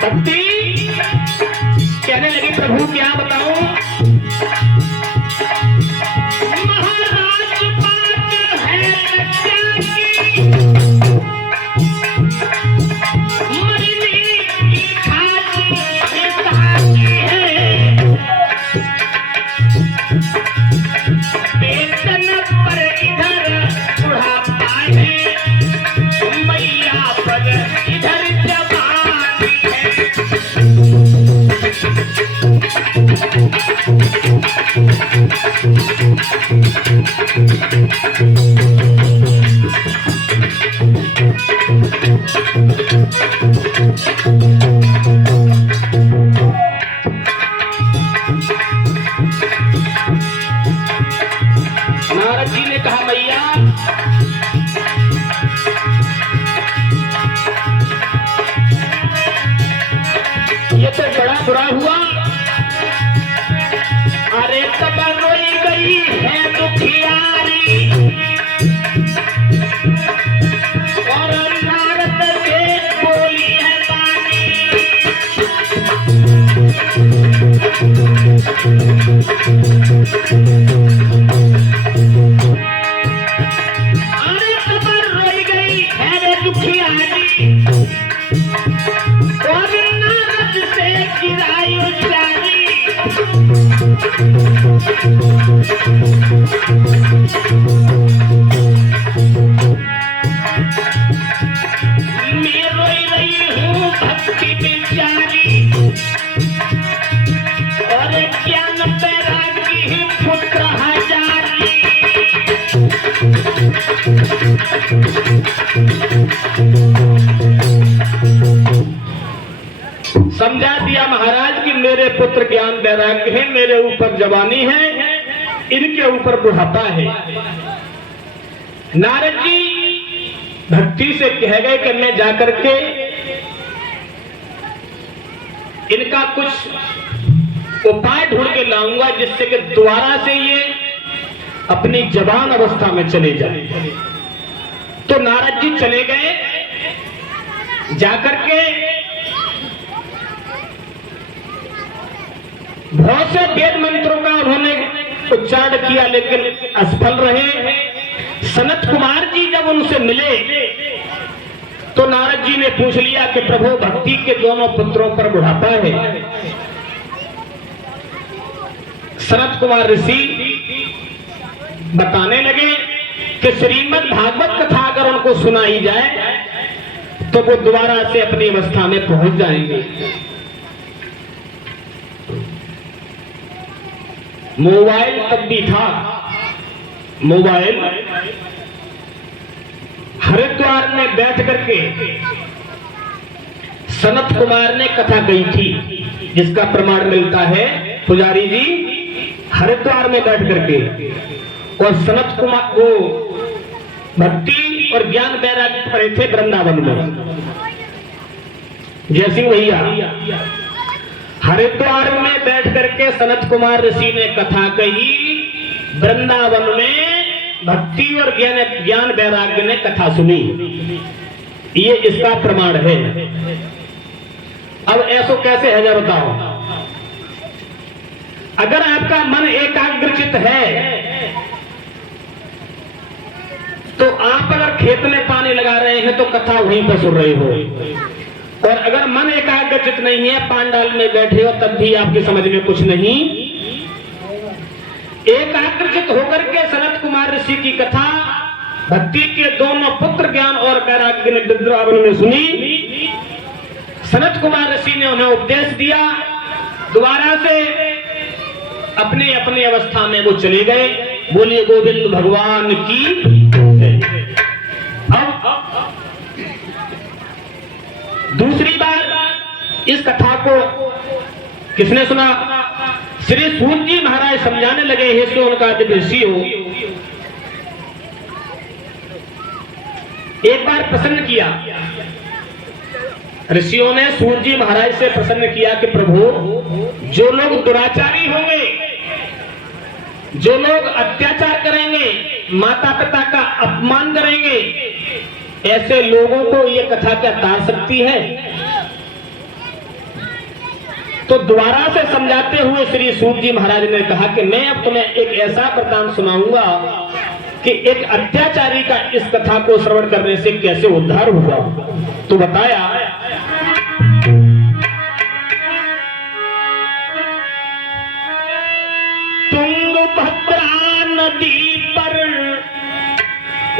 भक्ति कहने लगी, प्रभु क्या बताऊं, महाराज बात है लज्जा की, मरने की खातिर है, वेतन पर इधर बुढ़ापा है, मैया पर इधर जवानी है। नारद जी ने कहा, मैया ये तो बड़ा बुरा हुआ। अरे तब रोई गई है दुखियारी, और नारद से बोली है बानी। अरे तब रोई गई है रे दुखियारी, और नारद से गिराई उचारी। मैं रोई रही हूँ भक्ति बिचारी, और ज्ञान बैरागी ही पुत्र हजारी। समझा दिया महाराज कि मेरे पुत्र ज्ञान वैराग्य है, मेरे ऊपर जवानी है, इनके ऊपर बुढ़ापा है। नारद जी भक्ति से कह गए कि मैं जाकर के इनका कुछ उपाय ढूंढ के लाऊंगा, जिससे कि दोबारा से ये अपनी जवान अवस्था में चले जाए। तो नारद जी चले गए, जाकर के बहुत से वेद मंत्रों का उन्होंने उच्चारण किया, लेकिन असफल रहे। सनत कुमार जी जब उनसे मिले तो नारद जी ने पूछ लिया कि प्रभु, भक्ति के दोनों पुत्रों पर बुढ़ापा है। सनत कुमार ऋषि बताने लगे कि श्रीमद् भागवत कथा अगर उनको सुनाई जाए तो वो दोबारा से अपनी अवस्था में पहुंच जाएंगे। मोबाइल तब भी था, मोबाइल हरिद्वार में बैठ करके सनत कुमार ने कथा कही थी, जिसका प्रमाण मिलता है पुजारी जी हरिद्वार में बैठ करके, और सनत कुमार को भक्ति और ज्ञान वैराग्य पढ़े थे वृंदावन में। जैसी भैया हरिद्वार में बैठ करके सनत कुमार ऋषि ने कथा कही, वृंदावन में भक्ति और ज्ञान वैराग्य ने कथा सुनी। ये इसका प्रमाण है। अब ऐसो कैसे है जरा बताओ। अगर आपका मन एकाग्रचित है तो आप अगर खेत में पानी लगा रहे हैं तो कथा वहीं पर सुन रहे हो, और अगर मन एकाग्रचित नहीं है, पांडाल में बैठे हो, तब भी आपकी समझ में कुछ नहीं। एकाग्रचित होकर के सनत कुमार ऋषि की कथा भक्ति के दोनों पुत्र ज्ञान और वैराग्य ने वृंदावन में सुनी। सनत कुमार ऋषि ने उन्हें उपदेश दिया, दोबारा से अपने अपने अवस्था में वो चले गए। बोलिए गोविंद भगवान की। अब दूसरी बार इस कथा को किसने सुना? श्री सूत जी महाराज समझाने लगे, हे सोन का ऋषि हो, एक बार प्रसन्न किया ऋषियों ने सूत जी महाराज से प्रसन्न किया कि प्रभु, जो लोग दुराचारी होंगे, जो लोग अत्याचार करेंगे, माता पिता का अपमान करेंगे, ऐसे लोगों को ये कथा क्या तार सकती है? तो दोबारा से समझाते हुए श्री सूत जी महाराज ने कहा कि मैं अब तुम्हें एक ऐसा वरदान सुनाऊंगा कि एक अत्याचारी का इस कथा को श्रवण करने से कैसे उद्धार हुआ। तो बताया, तुंगभद्रा नदी पर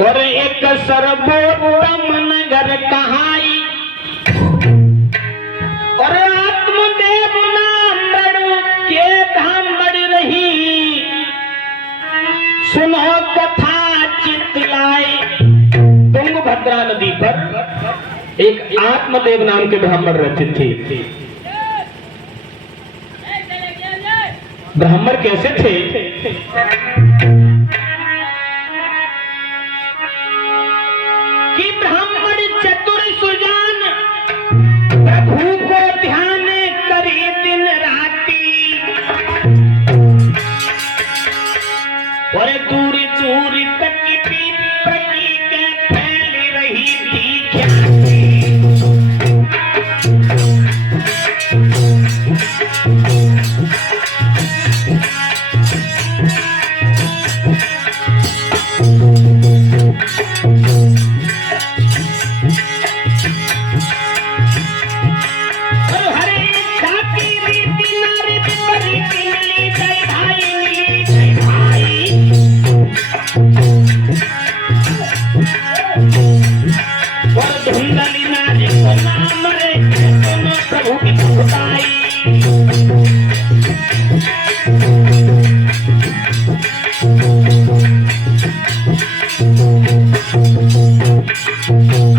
और एक सर्वोत्तम नगर कहाई, और आत्मदेव नाम बड़ू के धाम बड़ी रही, सुनो कथा चितलाई। तुंगभद्रा नदी पर एक आत्मदेव नाम के ब्राह्मण रहते थे। ब्राह्मण कैसे थे? कि ब्राह्मण चतुर सुजान, प्रभु को ध्यान करी दिन राती, और दूरी दूरी तक की प्रति के फैल रही थी ख्याति।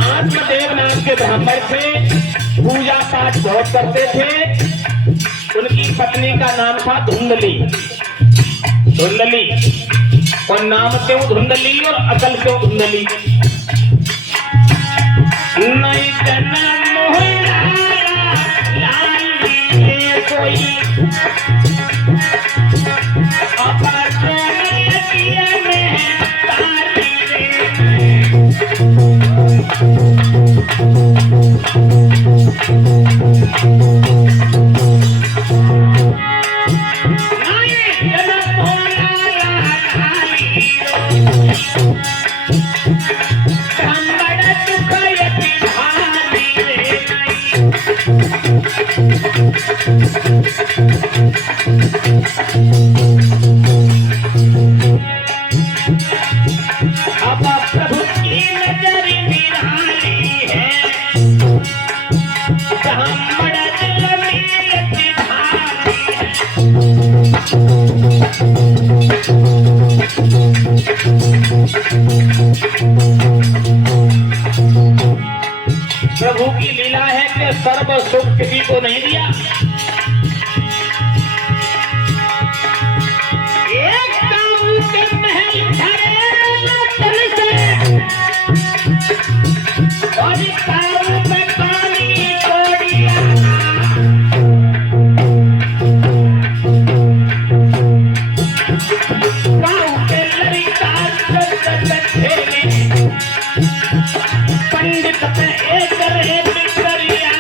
आत्मदेव नाम के ब्राह्मण थे, पूजा पाठ बहुत करते थे। उनकी पत्नी का नाम था धुंधली। धुंधली, और नाम क्यों धुंधली और अकल क्यों धुंधली? नहीं जन्म हुआ लाली कोई प्रभु की लीला है कि सर्व सुख किसी को नहीं दिया। एक काबू के महल भरे तन से, और काबू में पानी छोड़िया। काबू के लड़का पंडित पे एक रहे बिखरिया।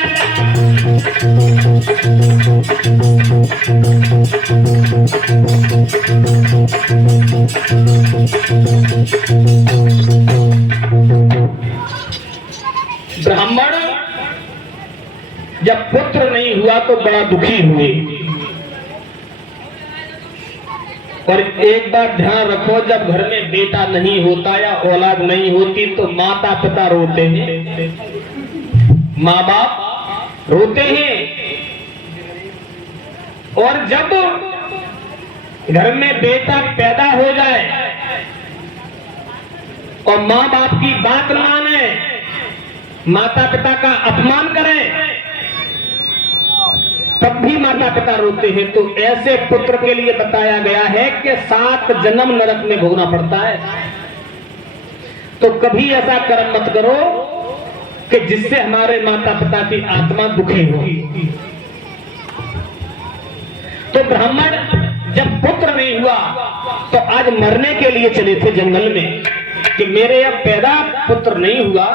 ब्राह्मण जब पुत्र नहीं हुआ तो बड़ा दुखी हुए। और एक बात ध्यान रखो, जब घर में बेटा नहीं होता या औलाद नहीं होती तो माता पिता रोते हैं, माँ बाप रोते हैं। और जब घर में बेटा पैदा हो जाए और माँ बाप की बात न माने, माता पिता का अपमान करें, तब भी माता पिता रोते हैं। तो ऐसे पुत्र के लिए बताया गया है कि 7 जन्म नरक में भोगना पड़ता है। तो कभी ऐसा कर्म मत करो कि जिससे हमारे माता पिता की आत्मा दुखी हो। तो ब्राह्मण जब पुत्र नहीं हुआ तो आज मरने के लिए चले थे जंगल में कि मेरे अब पैदा पुत्र नहीं हुआ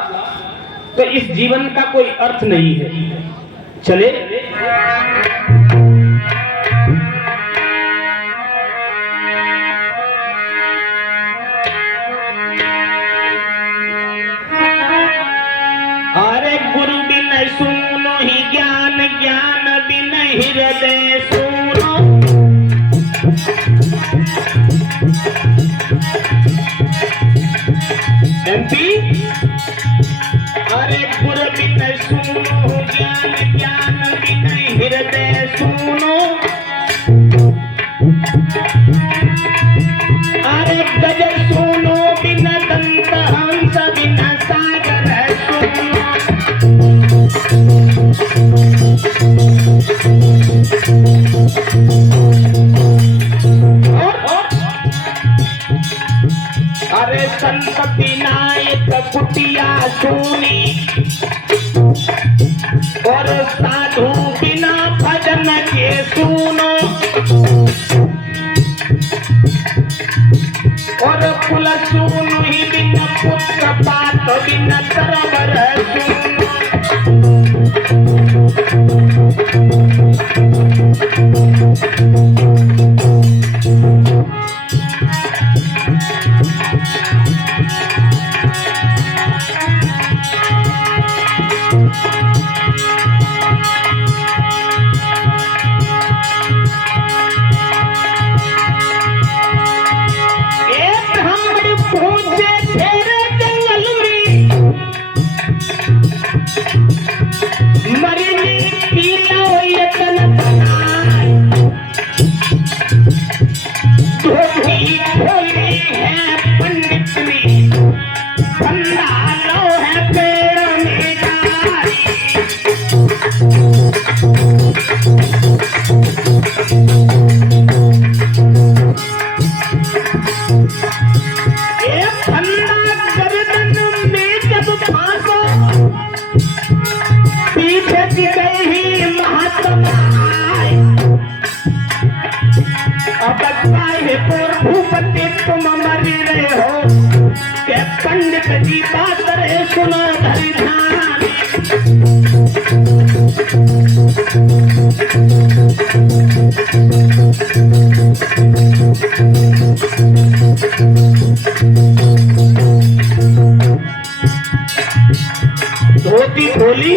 तो इस जीवन का कोई अर्थ नहीं है। चले अरे गुरु बिन सुनो ही ज्ञान, ज्ञान बिन हृदय सुनो। एमपी अरे गुरु बिन सुनो ज्ञान, ज्ञान बिन हृदय सुनो। अरे गजल सुनो बिन दंत हंस बिन सागर सुनो। अरे संत विनायक कुटिया सुनी और साधु बिना भजन के सुनो। और कुल सुनो ही बिन पुत्र पात बिन तरवर सुनो। भूपति तुम मरी रहे हो के पंडित जी बात रहे सुनो धरी ध्यान। धोती खोली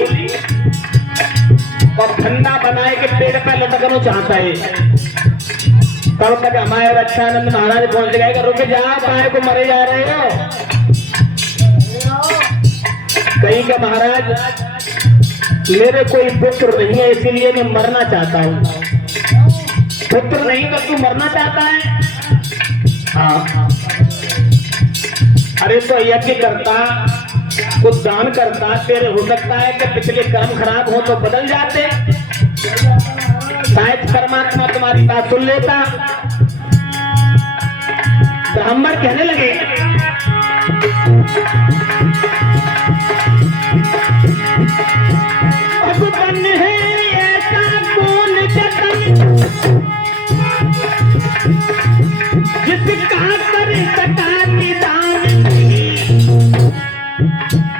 और ठंडा बनाए के पेड़ पे लटकना चाहता है। तब तक हमारे रक्षानंद महाराज पहुंच गए। रुक जाओ, काय को मरे जा रहे हो। कहीं का महाराज मेरे कोई पुत्र नहीं है इसीलिए मैं मरना चाहता हूँ। पुत्र नहीं तो तू मरना चाहता है? हाँ। अरे तो यज्ञ करता, कुछ दान करता, तेरे हो सकता है कि पिछले कर्म खराब हो तो बदल जाते, शायद परमात्मा तुम्हारी बात सुन लेता। ब्राह्मण कहने लगे भगवान है ऐसा कौन जतन जिसका कर सका निदान।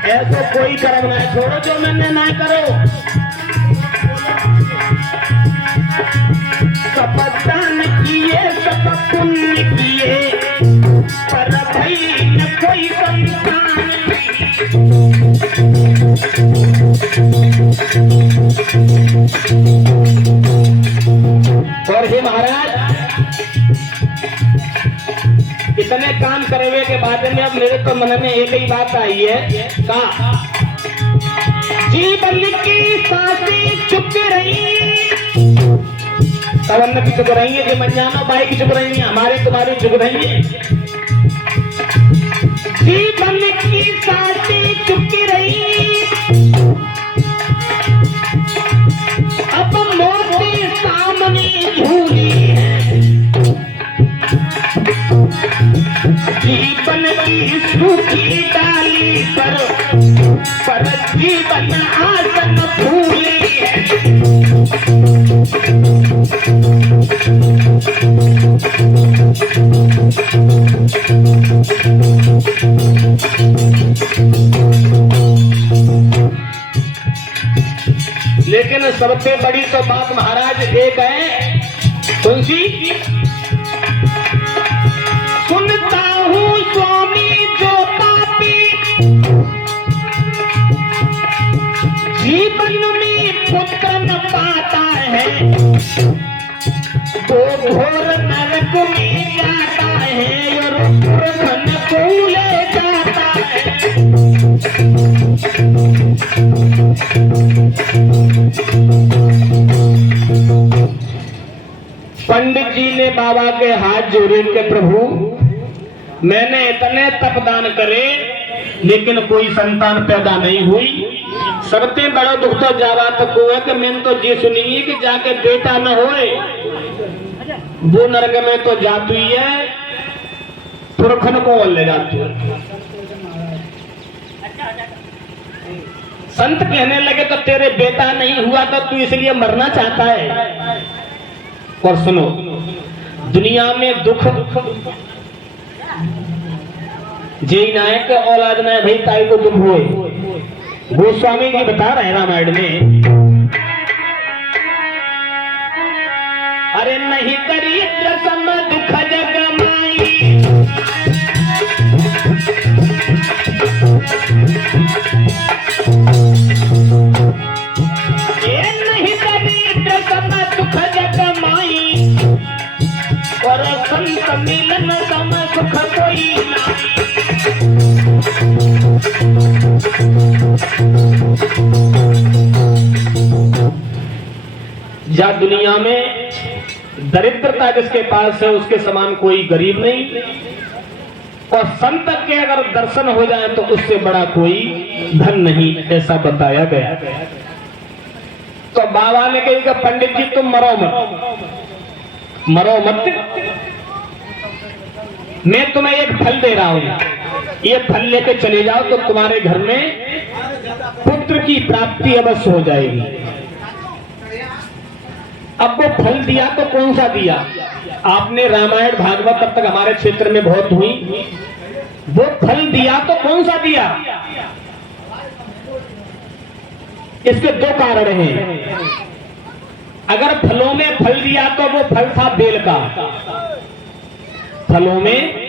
ऐसा कोई कर्म ना छोड़ो जो मैंने ना करो। सब दान किए सब पुण्य किए पर भई न कोई संतान नहीं। और हे महाराज इतने काम करने के बाद में अब मेरे तो मन में एक ही बात आई है, कहा जीवन की सांसें चुप रही तवन्न की चुप रही है, जो मंजाना बाई की चुप रही है, हमारी तुम्हारी चुप रही है। जीवन की सांसें चुप रही अब मोती सामने झूली है। जीवन की सूखी डाली पर सबसे बड़ी तो बात महाराज एक है, कौन सी? सुनता हूँ स्वामी जो पापी जीवन में पुत्र न पाता है, वो घोर नरक में जाता है और पुरखन को ले जाता है। पंडित जी ने बाबा के हाथ जोड़े के प्रभु मैंने इतने तपदान करे लेकिन कोई संतान पैदा नहीं हुई। सबसे बड़ा दुख तो जावा तो को है कि मैंने तो जी सुनी कि जाके बेटा न होए, वो नरक में तो जाती है, पुरखन को ले जाती है। संत कहने लगे तो तेरे बेटा नहीं हुआ तो तू इसलिए मरना चाहता है। और सुनो, दुनिया में दुख जय नायक औलाद ना भाई ताई को दुख हुए। गोस्वामी जी बता रहे हैं रामायण में, अरे नहीं दरिद्र सम दुख जग माई, ये नहीं दरिद्र सम दुख जग माई, और संत मिलन सम सुख कोई नहीं। जा दुनिया में दरिद्रता जिसके पास है उसके समान कोई गरीब नहीं, और संत के अगर दर्शन हो जाए तो उससे बड़ा कोई धन नहीं, ऐसा बताया गया। तो बाबा ने कही कि पंडित जी तुम मरो मत, मरो मत, मैं तुम्हें एक फल दे रहा हूं, ये फल लेके चले जाओ तो तुम्हारे घर में पुत्र की प्राप्ति अवश्य हो जाएगी। अब वो फल दिया तो कौन सा दिया? आपने रामायण भागवत तब तक हमारे क्षेत्र में बहुत हुई, वो फल दिया तो कौन सा दिया? इसके दो कारण हैं। अगर फलों में फल दिया तो वो फल था बेल का, फलों में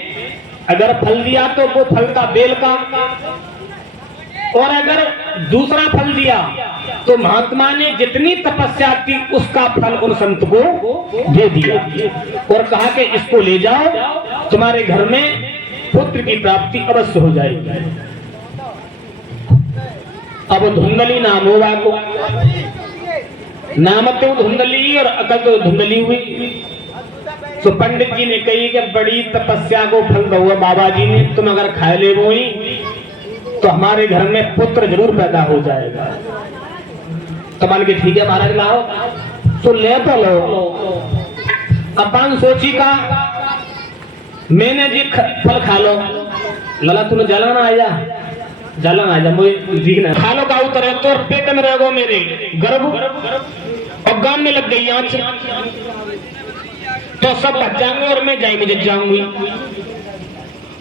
अगर फल दिया तो वो फल था बेल का, और अगर दूसरा फल दिया तो महात्मा ने जितनी तपस्या की उसका फल उन संत को दे दिया और कहा कि इसको ले जाओ, तुम्हारे घर में पुत्र की प्राप्ति अवश्य हो जाएगी। अब धुंधली नाम हुआ को, नाम तो धुंधली और अकल तो धुंधली हुई। तो पंडित जी ने कही कि बड़ी तपस्या को फल दो बाबा जी ने, तुम अगर खाए ले वो ही तो हमारे घर में पुत्र जरूर पैदा हो जाएगा। तो मान के ठीक है महाराज लाओ, तो ले तो लो। अपन सोची का मैंने जी फल खा लो, लला तूने जलन आया, जलन आ जा मुझे दिखना, खा लो का उतर तो पेट में रहोगे मेरे गर्भ और गांव में लग गई आंच, तो सब बच जाएंगे और मैं जाएंगे जज जाऊंगी।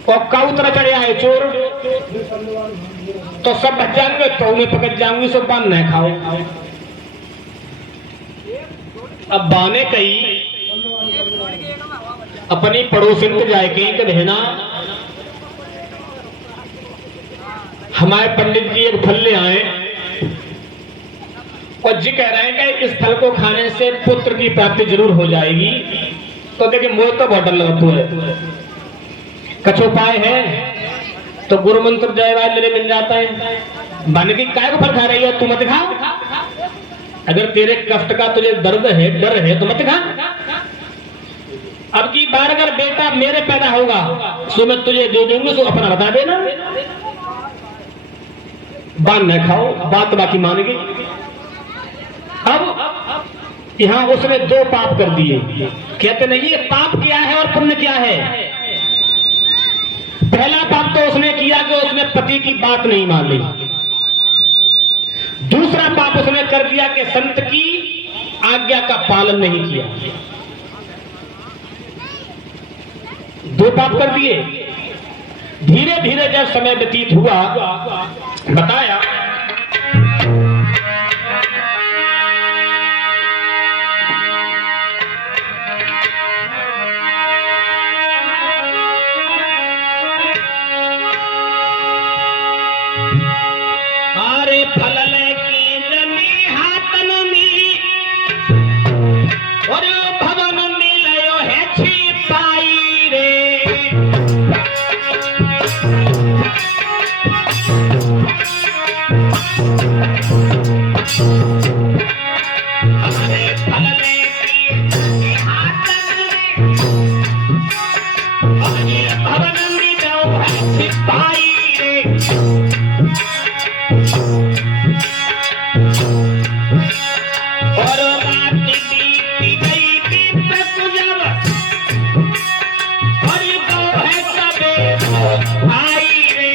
और काऊ तरह चढ़े आए चोर तो सब बच जाएंगे, तो मैं पकड़ जाऊंगी, सब पान न खाओ। अब बाने कही अपनी पड़ोसिन को जाए कहीं कि बहना हमारे पंडित जी एक फल ले आए और जी कह रहे हैं कि इस फल को खाने से पुत्र की प्राप्ति जरूर हो जाएगी। तो देखिए मुझे तो बहुत डर लगता है, कछ उपाय है तो गुरु मंत्र जयवाल मेरे मिल जाता है। बन की काय को फल खा रही है, तू मत खा, अगर तेरे कष्ट का तुझे दर्द है डर है तो मत खा। अब की बार अगर बेटा मेरे पैदा होगा तो मैं तुझे दे दूंगी, तो अपना बता देना, बान न खाओ, बात बाकी मान गई। अब यहां उसने दो पाप कर दिए, कहते नहीं ये पाप क्या है और पुण्य क्या है। पहला पाप तो उसने किया कि उसने पति की बात नहीं मान ली, दूसरा पाप उसने कर दिया कि संत की आज्ञा का पालन नहीं किया। दो पाप कर दिए। धीरे धीरे जब समय व्यतीत हुआ, बताया फल लेती हाथन में भवन में जाओ सिपाही रे और रात बीती गई बीत गुजर और गौ है सबे आई रे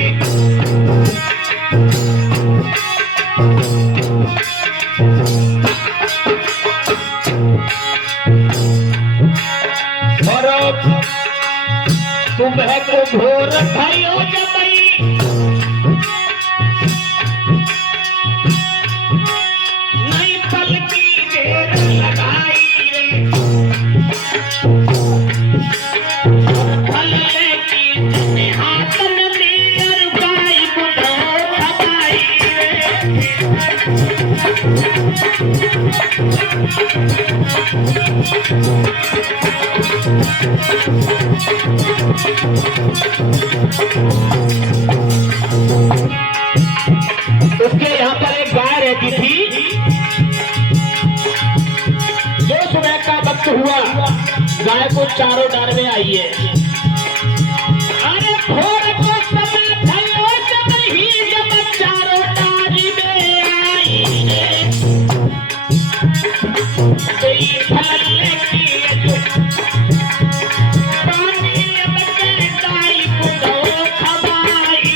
और सुबह को भोर भयो जबई नहीं पल की देर लगाई रे फल लेती हाथन में और गाय बुढ़ो खबाई उसके यहाँ पर एक गाय रहती थी। जो सुबह का वक्त हुआ गाय को चारों डार में आई है। अरे भोर को समय भयो जब ही जब चारों डार में आई है कोई फल लेती है जो पानी अब के गाय को खबाई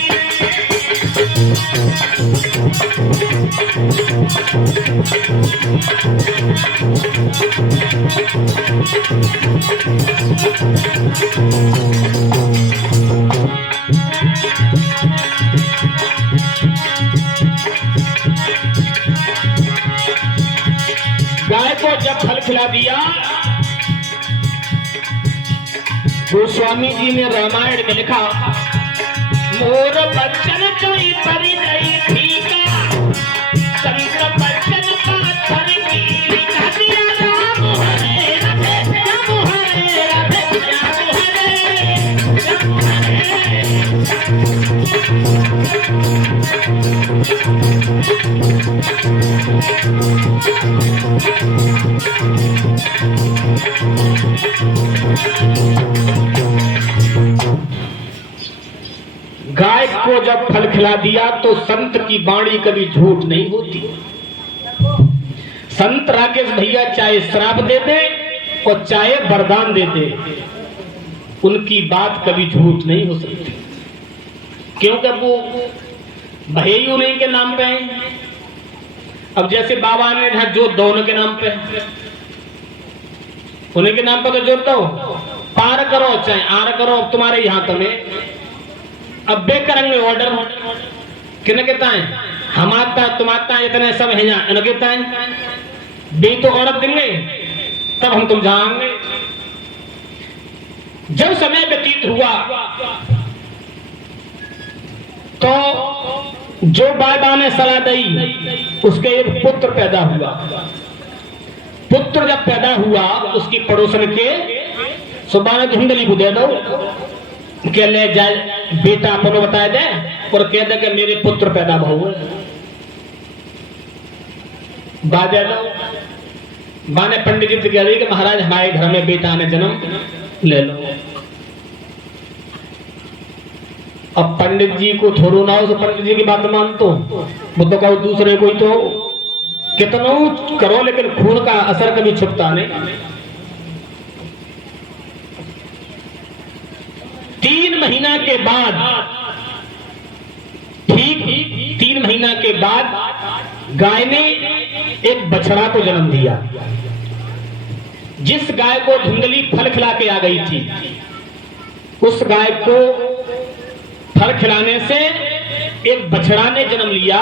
गाय को जब फल खिला दिया गोस्वामी जी ने रामायण में लिखा मोर बच्चन कोई परी नहीं ठीका संत बच्चन पाथर की कदिया राम हरे राधे राम हरे राधे राम गाय को जब फल खिला दिया तो संत की वाणी कभी झूठ नहीं होती। संत राकेश भैया चाहे श्राप दे दे और चाहे वरदान दे दे उनकी बात कभी झूठ नहीं हो सकती क्योंकि वो भैयू नहीं के नाम पे है। अब जैसे बाबा ने जहां जोत दोनों के नाम पे उन्हीं के नाम पर तो जोत दो पार करो चाहे आर करो अब तुम्हारे यहाँ तुम्हें अब बे करेंगे ऑर्डर किन कहता है हम आता तुम आता इतने सब है यहाँ इन्हें कहता है बे तो औरत देंगे तब हम तुम जाएंगे। जब समय व्यतीत हुआ तो जो बाबा ने सलाह दी उसके एक पुत्र पैदा हुआ। पुत्र जब पैदा हुआ उसकी पड़ोसन के सुबह ने धुंधली को दे दो के ले जाए बेटा अपनो बताए दे और कह दे कि मेरे पुत्र पैदा बहु बाजा दो बाने पंडित जी से कह रही कि महाराज हमारे घर में बेटा ने जन्म ले लो। अब पंडित जी को थोड़ो ना हो तो पंडित जी की बात मानतो वो तो कहो दूसरे कोई तो कितना करो लेकिन खून का असर कभी छुपता नहीं। 3 महीना के बाद ठीक 3 महीना के बाद गाय ने एक बछड़ा को जन्म दिया। जिस गाय को धुंधली फल खिला के आ गई थी उस गाय को फल खिलाने से एक बछड़ा ने जन्म लिया।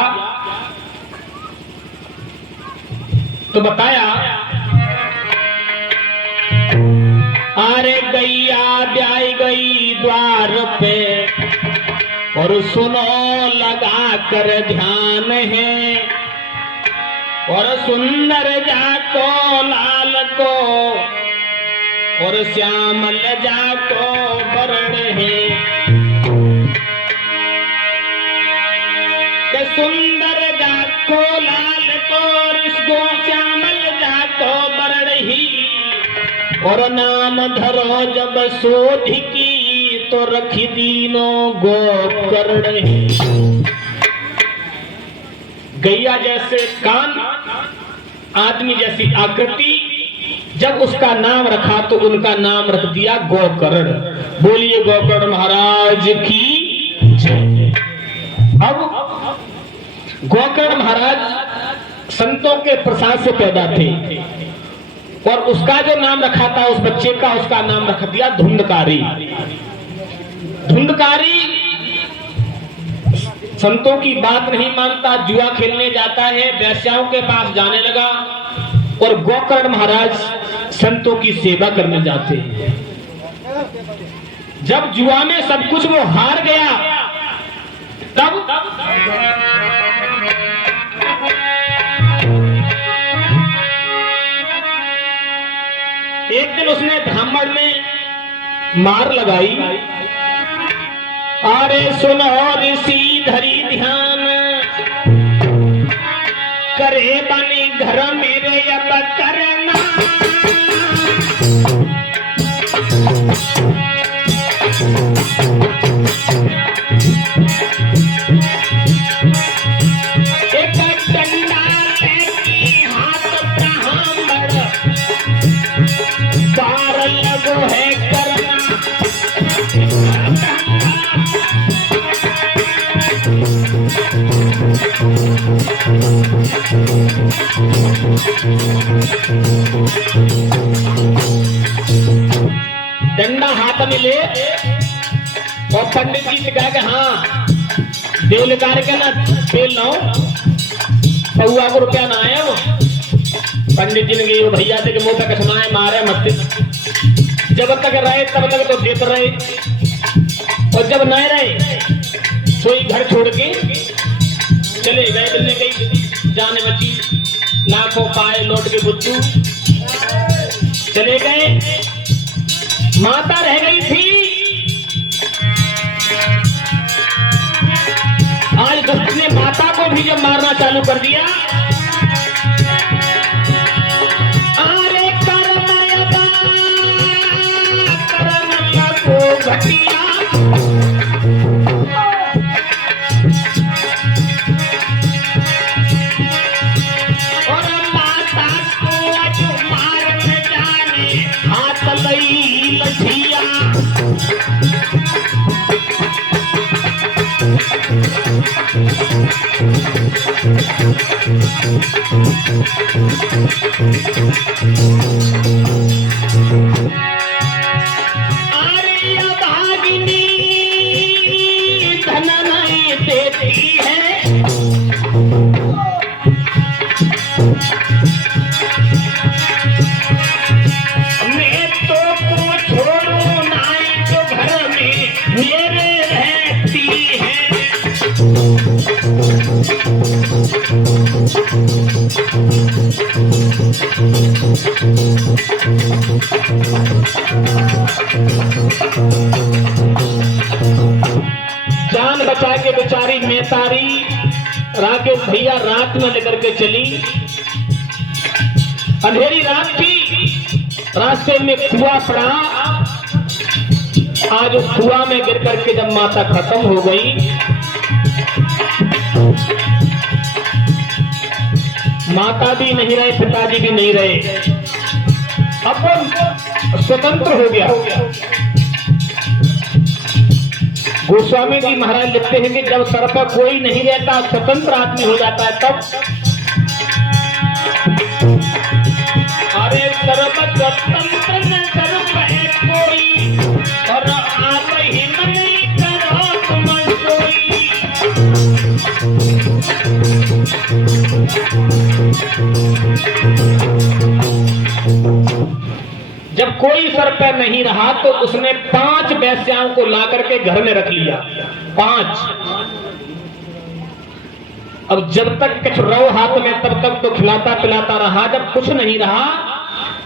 तो बताया अरे गैया ब्याई गई द्वार पे और सुनो लगा कर ध्यान है और सुंदर जाको लाल को और श्यामल जाको वर्ण है सुंदर जाको लाल को और इसको श्यामल जाको और नाम धरो जब सोध की तो रखी दीनो गोकर्ण। गैया जैसे कान, आदमी जैसी आकृति, जब उसका नाम रखा तो उनका नाम रख दिया गोकर्ण। बोलिए गोकर्ण महाराज की जय। अब गोकर्ण महाराज संतों के प्रसाद से पैदा थे और उसका जो नाम रखा था उस बच्चे का, उसका नाम रख दिया धुंधकारी। धुंधकारी संतों की बात नहीं मानता, जुआ खेलने जाता है, वेश्याओं के पास जाने लगा और गोकर्ण महाराज संतों की सेवा करने जाते हैं। जब जुआ में सब कुछ वो हार गया तब एक दिन उसने ब्राह्मण में मार लगाई। अरे सुनो ऋषि धरी ध्यान, करे बने घर मेरे अब करना। एक डंडा लेके हाथ ब्राह्मण पार लगो है करना। डंडा हाथ में ले और पंडित जी से कहा कि हाँ देव निकाल के ना तेल लो, 100 रुपया ना आया। वो पंडित जी ने कहा भैया से मुंह पे कसमाए मारे मत, जब तक रहे तब तक तो देते रहे और जब नहीं रहे सोई घर छोड़ के चले गए। दिल्ली गई जाने बची, लाखों पाए लौट के बुद्धू चले गए। माता रह गई थी। आज दुष्ट ने माता को भी जब मारना चालू कर दिया, अरे कर्म को घटिया और माता को आज मार न जाने हाथ लई लठिया। अरे भागिनी धन नहीं देती है, मैं तो को छोड़ू नाई जो घर में मेरे रहती है। जान बचा के बेचारी मेतारी राकेश भैया रात में लेकर के चली। अंधेरी रात थी, रास्ते में कुआं पड़ा। आज उस कुआं में गिर करके जब माता खत्म हो गई, माता भी नहीं रहे, पिताजी भी नहीं रहे, अब स्वतंत्र हो गया। गोस्वामी जी महाराज लिखते हैं कि जब सर पर कोई नहीं रहता, स्वतंत्र आदमी हो जाता है तब। अरे सर पर स्वतंत्र न सर पे कोई और आप ही नहीं करो तुम कोई। जब कोई सर पे नहीं रहा तो उसने 5 वेश्याओं को ला करके घर में रख लिया। 5। अब जब तक कुछ रहो हाथ में तब तक तो खिलाता पिलाता रहा। जब कुछ नहीं रहा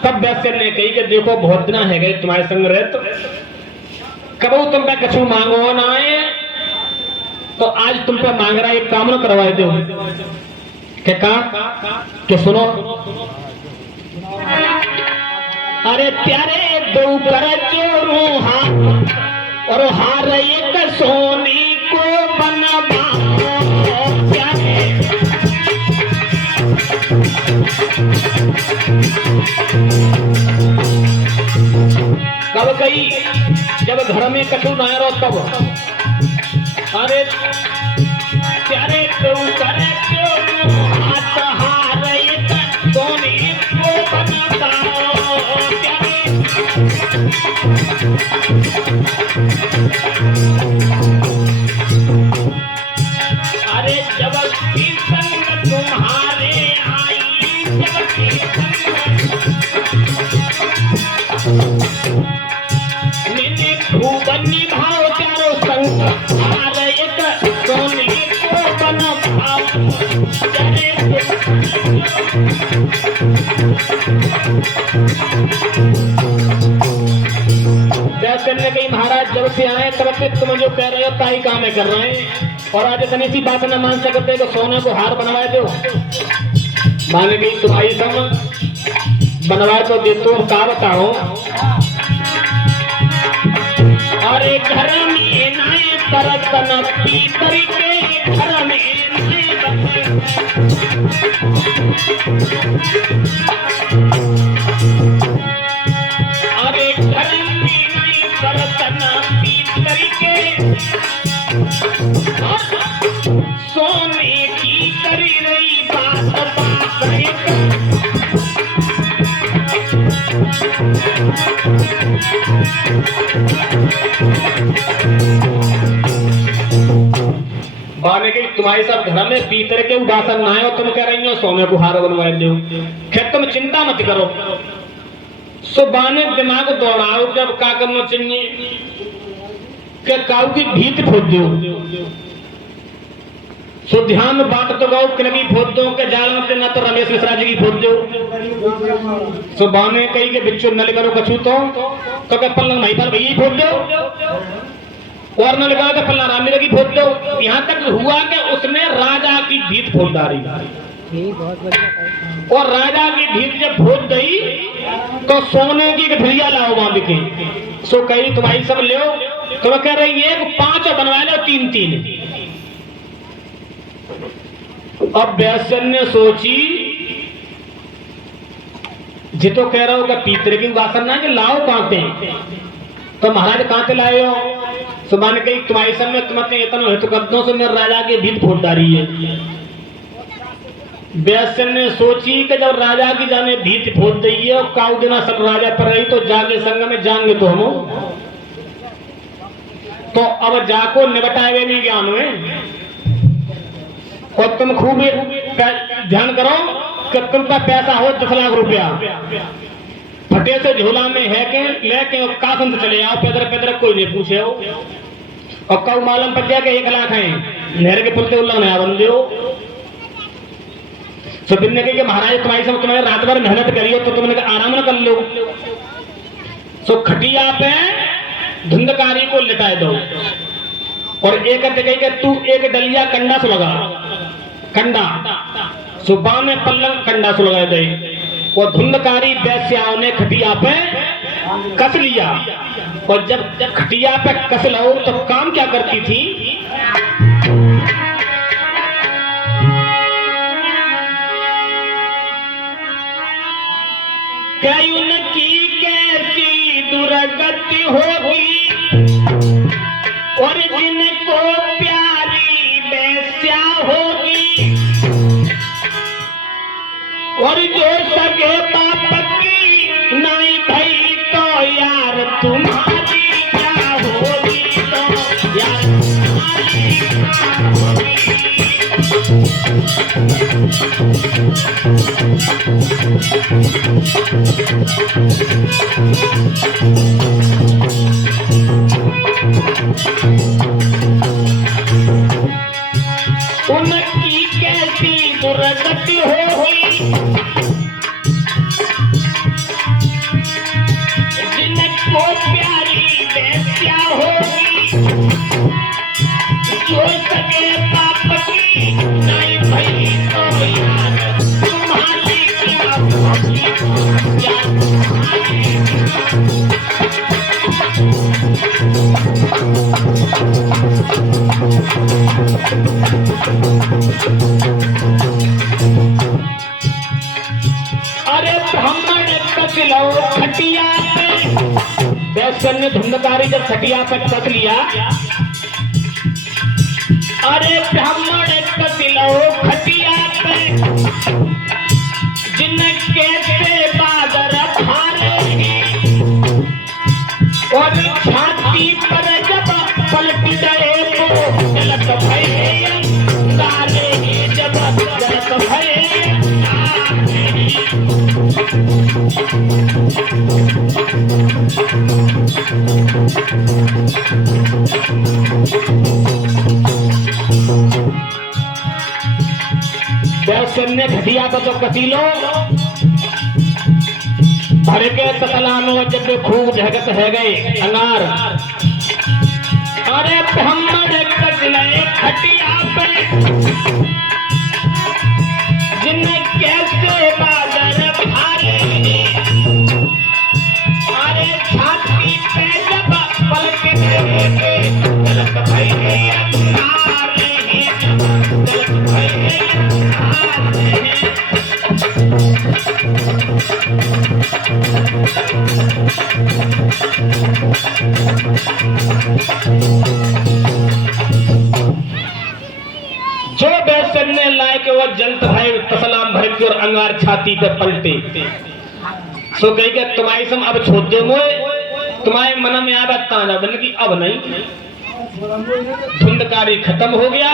तब वैश्य ने कही कि देखो बहुत दिन है गए तुम्हारे संग रहे, तो कबू तुम पे कछु मांगो ना आए तो आज तुम पे मांग रहा, एक काम न करवाए दो। क्या सुनो, अरे प्यारे दो कर चोरू हार और हार एक सोनी को बनवाओ प्यारे। कब गई जब घर में कछु न रहो तब। अरे प्यारे दो कर चोरू हार एक सोनी को बनवाओ प्यारे। अरे जब की संग तुम्हारे आई जब की मैंने खूब निभाओ चारों संग हार एक सोने को बनवाओ चले। करने गई महाराज जब से आए तब से तुम जो कह रहे हो ताई काम कर रहे हैं और आज इतनी सी बात न मान सकते कि सोने को हार बनवाए दो। मान गई तुम्हारी सम बनवाए तो दे तो का बताओ। अरे घर में नए बर्तन पीतल के घर में नए अरे घर में बर्तन पीतल के सोने की करी रही बात बाने के तुम्हारे साथ घर में पीतल के उदासन ना हो तुम कह रही हो सोने को हार बनवाए दो। खैर तुम चिंता मत करो। सो बाने दिमाग दौड़ाओ जब का करना चाहिए कि काऊ की भीत खोद दो। सो ध्यान में बात तो गाओ कि लगी खोद दो के जाल में ना तो रमेश मिश्रा जी की खोद दो। सो बाने कही के बिच्छू न करो कछू तो के पल्लंग भाई पर भैया खोद दो और न लगा के पल्ला राम लगी खोद दो। यहाँ तक हुआ कि उसने राजा की भीत खोद डाली और राजा की भीत जब खोद गई तो सोने की गठरिया लाओ बांध के। सो कही तुम्हारी सब ले तो कह रही है 5 बनवा लो 3-3। अब बैसन ने सोची जी तो कह रहा हो कि पीतरे की वासन ना कि लाओ कांटे तो महाराज कांटे लाए हो। सुबह ने कही तुम्हारी सब में तुम्हें इतना हेतु कदों से मेरे राजा की भीत फूट डाली है। बैसन ने सोची कि जब राजा की जाने भीत फूट दी है और काऊ दिना सब राजा पर रही तो जागे संग में जाएंगे तो हम तो अब जाको निबटाए हुए नहीं ज्ञान में। और तुम खूब ध्यान करो कि तुमका पैसा हो 10 लाख रुपया फटे से झोला में है के लेके का संत चले आओ पैदर कोई नहीं पूछे हो और कऊ मालूम पड़ गया कि 1 लाख है नहर के पुलते उल्ला नया बंदे हो। तो तुमने कही कि महाराज तुम्हारी सब तुम्हारे रात भर मेहनत करी हो तो तुमने आराम न कर लो। सो खटिया पे धुंधकारी को लिटाए दो और एक कही कि तू एक डलिया कंडा सुलगा कंडा सुबह में पल्लंग कंडा सुलगा दे। और धुंधकारी वैश्याओं ने खटिया पे कस लिया और जब खटिया पे कस लो तो काम क्या करती थी क्या उनकी कैसी दुर्गति होगी और जिनको प्यारी वैश्या होगी और जो सगे बाप की नहीं भई तो यार तुम्हारी क्या होगी तो यार उनकी कैसी दुर्गति होगी जिनको प्यारी वैश्या होगी जो सगे बाप की नहीं भई तो यार तुम्हारी क्या होगी यार अरे ब्राह्मण कचलो खटिया पे, वैश्य ने धुंधकारी जब खटिया पे कस लिया, अरे ब्राह्मण कचलो खटिया पे, जिनके से बादर भारे और छाती पर जब पलट गए तो जलत भय तारे, जब जलत भय वैश्य ने घटिया को तो कसीलो भर के ततलानो जब खूब जगत है गए अंगार। अरे ब्राह्मण कचले खटिया पे, जिन्हें कैसे बादर भारे, अरे छाती पे जब पलट गए जलत भय तारे, जलत भय जो वैश्य ने लाए के वो जलत भाई तसलाम भर के और अंगार छाती पे पलटे, सो कही के तुम्हारी सम अब छोड़ दो मोए, तुम्हारे मन में आया ताना बन की अब नहीं, धुंधकारी खत्म हो गया,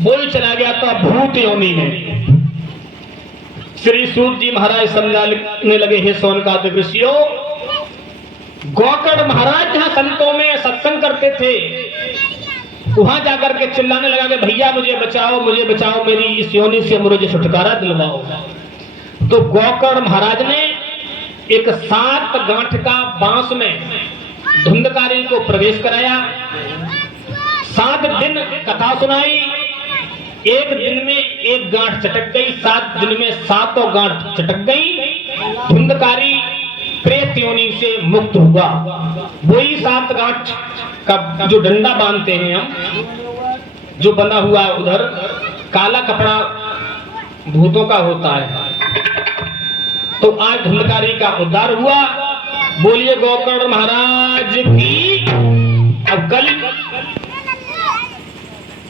बोल चला गया तो भूत योनि में। श्री सूत जी महाराज समझाने लगे, हे सोनकादिक ऋषियों, गोकर्ण महाराज जहां संतों में सत्संग करते थे, वहां जाकर के चिल्लाने लगा कि भैया मुझे बचाओ, मुझे बचाओ, मेरी इस योनि से मुझे छुटकारा दिलवाओ। तो गोकर्ण महाराज ने एक 7 गांठ का बांस में धुंधकारी को प्रवेश कराया, 7 दिन कथा सुनाई, एक दिन में एक गांठ चटक गई, 7 दिन में 7 गांठ चटक गई, धुंधकारी प्रेत योनि से मुक्त हुआ। वही 7 गांठ का जो डंडा बांधते हैं हम, जो बना हुआ है उधर काला कपड़ा भूतों का होता है, तो आज धुंधकारी का उद्धार हुआ। बोलिए गोकर्ण महाराज की। अब कल